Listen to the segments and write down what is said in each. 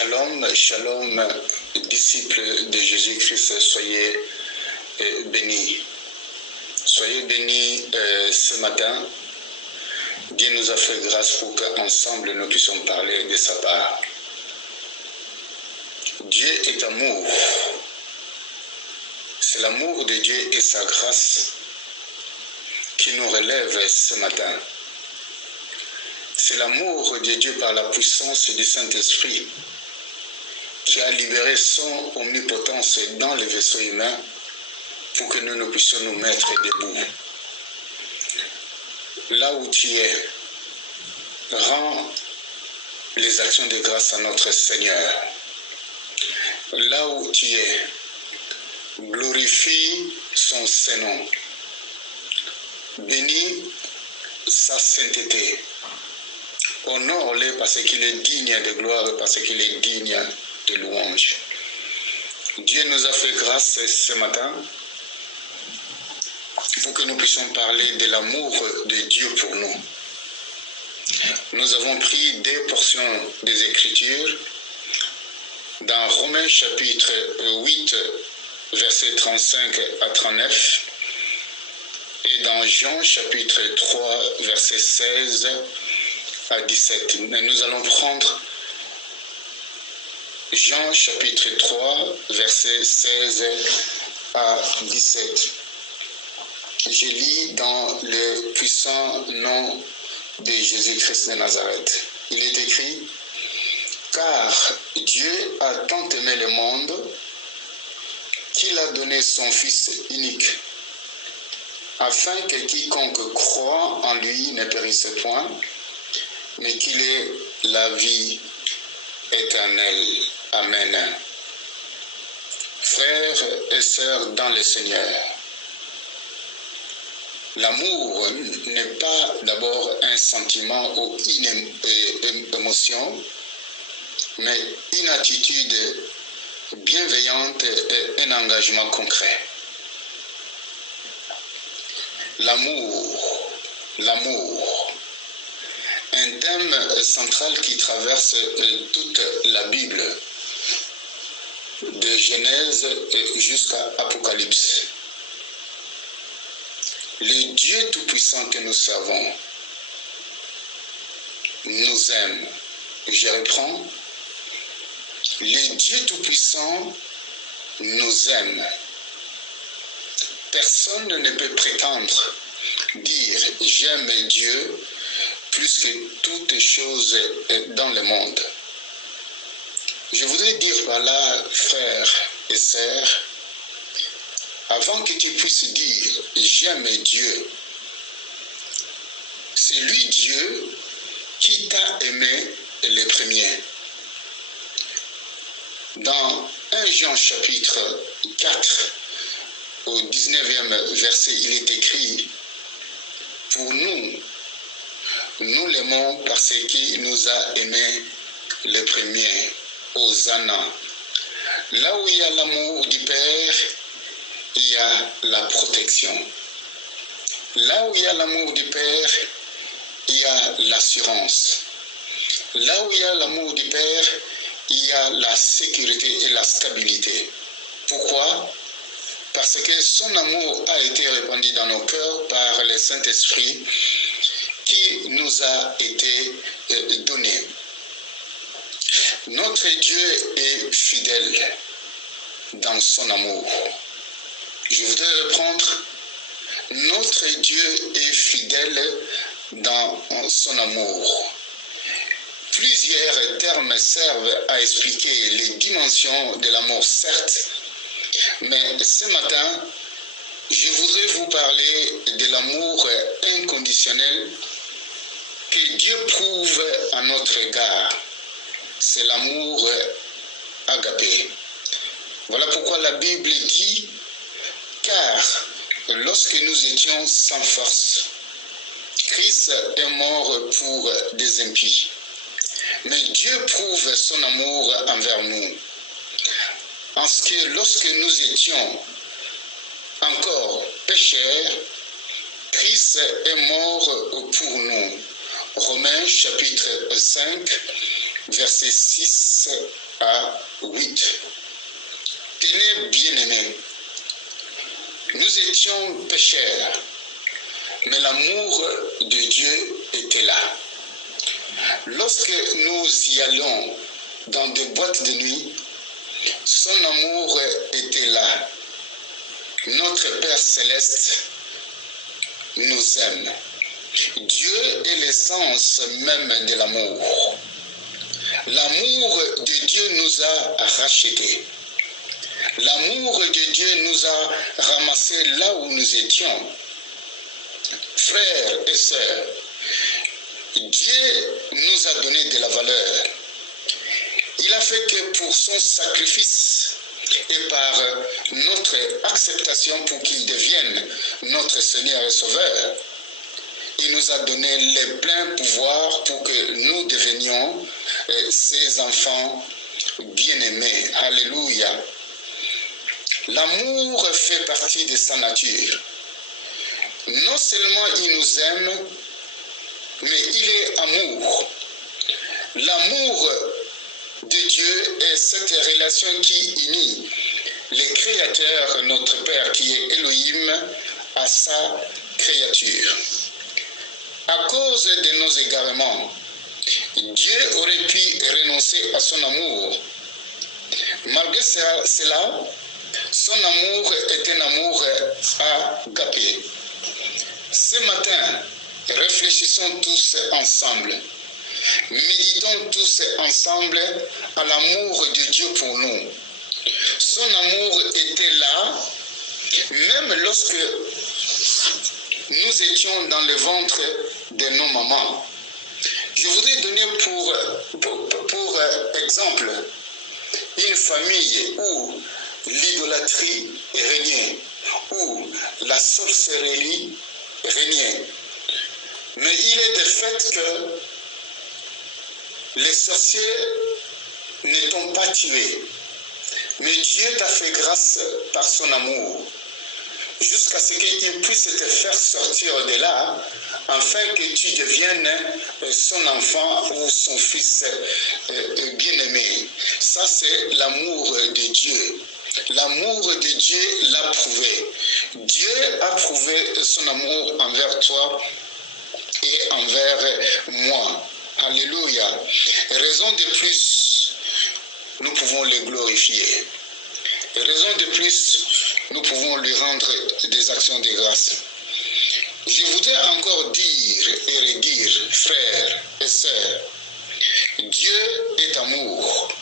Shalom, shalom, disciples de Jésus-Christ, soyez bénis. Soyez bénis ce matin. Dieu nous a fait grâce pour qu'ensemble nous puissions parler de sa part. Dieu est amour. C'est l'amour de Dieu et sa grâce qui nous relève ce matin. C'est l'amour de Dieu par la puissance du Saint-Esprit qui a libéré son omnipotence dans le vaisseau humain pour que nous puissions nous mettre debout. Là où tu es, rends les actions de grâce à notre Seigneur. Là où tu es, glorifie son Saint-Nom. Bénis sa sainteté. Honore-le parce qu'il est digne de gloire, parce qu'il est digne de louange. Dieu nous a fait grâce ce matin pour que nous puissions parler de l'amour de Dieu pour nous. Nous avons pris deux portions des Écritures dans Romains chapitre 8, versets 35 à 39 et dans Jean chapitre 3, verset 16 à 17. Mais nous allons prendre Jean chapitre 3, verset 16 à 17. Je lis dans le puissant nom de Jésus-Christ de Nazareth. Il est écrit: car Dieu a tant aimé le monde qu'il a donné son Fils unique, afin que quiconque croit en lui ne périsse point, mais qu'il ait la vie éternelle. Amen. Frères et sœurs dans le Seigneur, l'amour n'est pas d'abord un sentiment ou une émotion, mais une attitude bienveillante et un engagement concret. L'amour, un thème central qui traverse toute la Bible, de Genèse jusqu'à Apocalypse. Le Dieu Tout-Puissant que nous servons nous aime. Je reprends. Le Dieu Tout-Puissant nous aime. Personne ne peut prétendre dire « j'aime Dieu » plus que toutes choses dans le monde. Je voudrais dire par là, frères et sœurs, avant que tu puisses dire « j'aime Dieu », c'est lui Dieu qui t'a aimé le premier. Dans 1 Jean chapitre 4, au 19e verset, il est écrit: pour nous l'aimons parce qu'il nous a aimés le premier. Hosanna. Là où il y a l'amour du Père, il y a la protection. Là où il y a l'amour du Père, il y a l'assurance. Là où il y a l'amour du Père, il y a la sécurité et la stabilité. Pourquoi? Parce que son amour a été répandu dans nos cœurs par le Saint-Esprit qui nous a été donné. Notre Dieu est fidèle dans son amour. Je voudrais reprendre: notre Dieu est fidèle dans son amour. Plusieurs termes servent à expliquer les dimensions de l'amour, certes, mais ce matin, je voudrais vous parler de l'amour inconditionnel que Dieu prouve à notre égard. C'est l'amour agapé. Voilà pourquoi la Bible dit: car lorsque nous étions sans force, Christ est mort pour des impies. Mais Dieu prouve son amour envers nous, en ce que lorsque nous étions encore pécheurs, Christ est mort pour nous. Romains chapitre 5, versets 6 à 8. Tenez, bien-aimés, nous étions pécheurs, mais l'amour de Dieu était là. Lorsque nous y allons dans des boîtes de nuit, son amour était là. Notre Père Céleste nous aime. Dieu est l'essence même de l'amour. L'amour de Dieu nous a rachetés. L'amour de Dieu nous a ramassés là où nous étions. Frères et sœurs, Dieu nous a donné de la valeur. Il a fait que pour son sacrifice et par notre acceptation pour qu'il devienne notre Seigneur et Sauveur, il nous a donné les pleins pouvoirs pour que nous devenions ses enfants bien-aimés. Alléluia. L'amour fait partie de sa nature. Non seulement il nous aime, mais il est amour. L'amour de Dieu est cette relation qui unit le Créateur, notre Père, qui est Elohim, à sa créature. À cause de nos égarements, Dieu aurait pu renoncer à son amour. Malgré cela, son amour est un amour agapé. Ce matin, réfléchissons tous ensemble. Méditons tous ensemble à l'amour de Dieu pour nous. Son amour était là, même lorsque nous étions dans le ventre de nos mamans. Je voudrais donner pour exemple une famille où l'idolâtrie régnait, où la sorcellerie régnait. Mais il est de fait que les sorciers ne t'ont pas tué. Mais Dieu t'a fait grâce par son amour, jusqu'à ce qu'il puisse te faire sortir de là, afin que tu deviennes son enfant ou son fils bien-aimé. Ça, c'est l'amour de Dieu. L'amour de Dieu l'a prouvé. Dieu a prouvé son amour envers toi et envers moi. Alléluia. Raison de plus, nous pouvons le glorifier. Raison de plus, nous pouvons lui rendre des actions de grâce. Je voudrais encore dire et redire, frères et sœurs, Dieu est amour.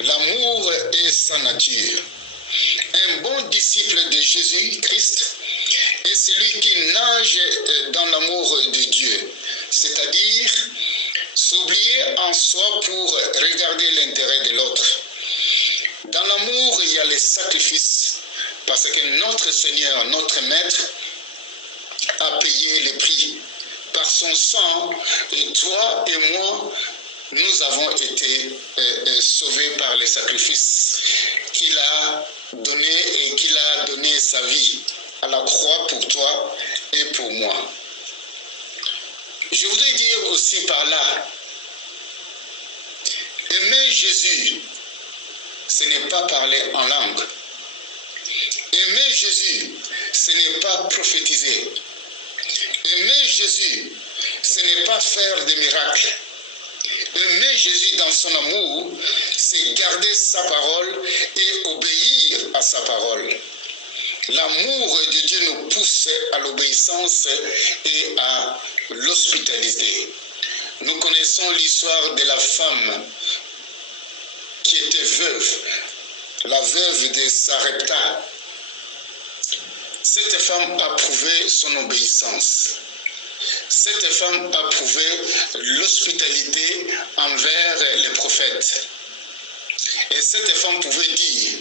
L'amour est sa nature. Un bon disciple de Jésus-Christ est celui qui nage dans l'amour de Dieu, c'est-à-dire s'oublier en soi pour regarder l'intérêt de l'autre. Dans l'amour, il y a les sacrifices, parce que notre Seigneur, notre Maître, a payé le prix. Par son sang, et toi et moi, nous avons été sauvés par les sacrifices qu'il a donné et qu'il a donné sa vie à la croix pour toi et pour moi. Je voudrais dire aussi par là, aimer Jésus, ce n'est pas parler en langue. Aimer Jésus, ce n'est pas prophétiser. Aimer Jésus, ce n'est pas faire des miracles. Aimer Jésus dans son amour, c'est garder sa parole et obéir à sa parole. L'amour de Dieu nous pousse à l'obéissance et à l'hospitalité. Nous connaissons l'histoire de la femme qui était veuve, la veuve de Sarepta. Cette femme a prouvé son obéissance. Cette femme a prouvé l'hospitalité envers les prophètes. Et cette femme pouvait dire,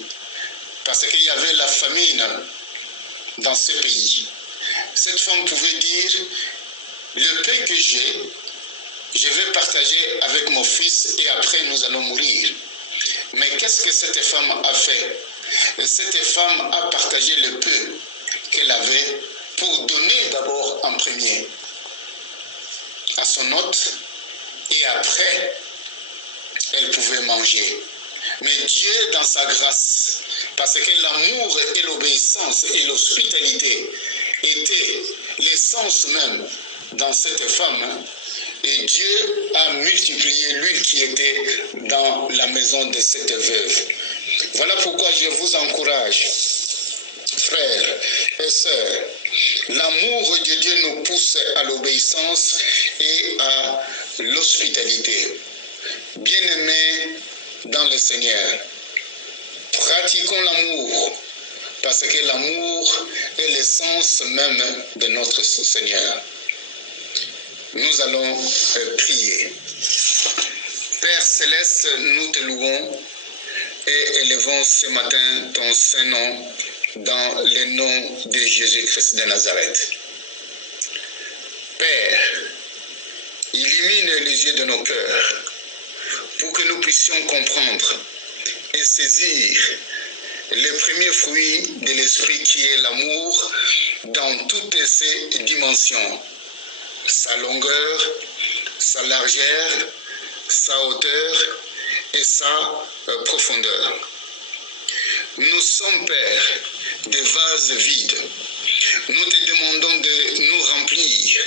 parce qu'il y avait la famine dans ce pays, cette femme pouvait dire, le peu que j'ai, je vais partager avec mon fils et après nous allons mourir. Mais qu'est-ce que cette femme a fait? Cette femme a partagé le peu qu'elle avait pour donner d'abord en premier à son hôte et après elle pouvait manger. Mais Dieu, dans sa grâce, parce que l'amour et l'obéissance et l'hospitalité étaient l'essence même dans cette femme, et Dieu a multiplié l'huile qui était dans la maison de cette veuve. Voilà pourquoi je vous encourage, frères et sœurs. L'amour de Dieu nous pousse à l'obéissance et à l'hospitalité. Bien-aimés dans le Seigneur, pratiquons l'amour, parce que l'amour est l'essence même de notre Seigneur. Nous allons prier. Père Céleste, nous te louons et élevons ce matin ton saint nom dans le nom de Jésus-Christ de Nazareth. Père, illumine les yeux de nos cœurs pour que nous puissions comprendre et saisir les premiers fruits de l'esprit qui est l'amour dans toutes ses dimensions, sa longueur, sa largeur, sa hauteur et sa profondeur. Nous sommes, Père, des vases vides. Nous te demandons de nous remplir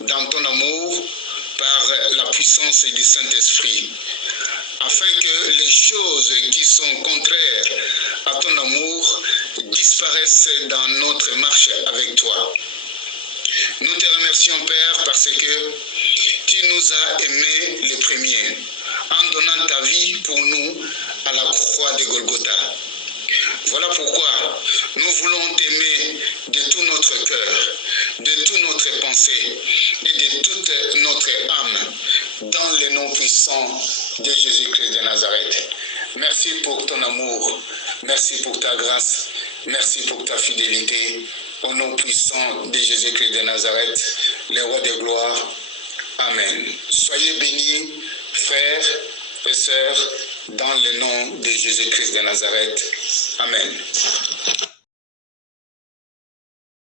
dans ton amour par la puissance du Saint-Esprit, afin que les choses qui sont contraires à ton amour disparaissent dans notre marche avec toi. Nous te remercions, Père, parce que tu nous as aimés les premiers, en donnant ta vie pour nous à la croix de Golgotha. Voilà pourquoi nous voulons t'aimer de tout notre cœur, de toute notre pensée et de toute notre âme, dans le nom puissant de Jésus-Christ de Nazareth. Merci pour ton amour, merci pour ta grâce, merci pour ta fidélité. Au nom puissant de Jésus-Christ de Nazareth, le roi de gloire. Amen. Soyez bénis, frères et sœurs, dans le nom de Jésus-Christ de Nazareth. Amen.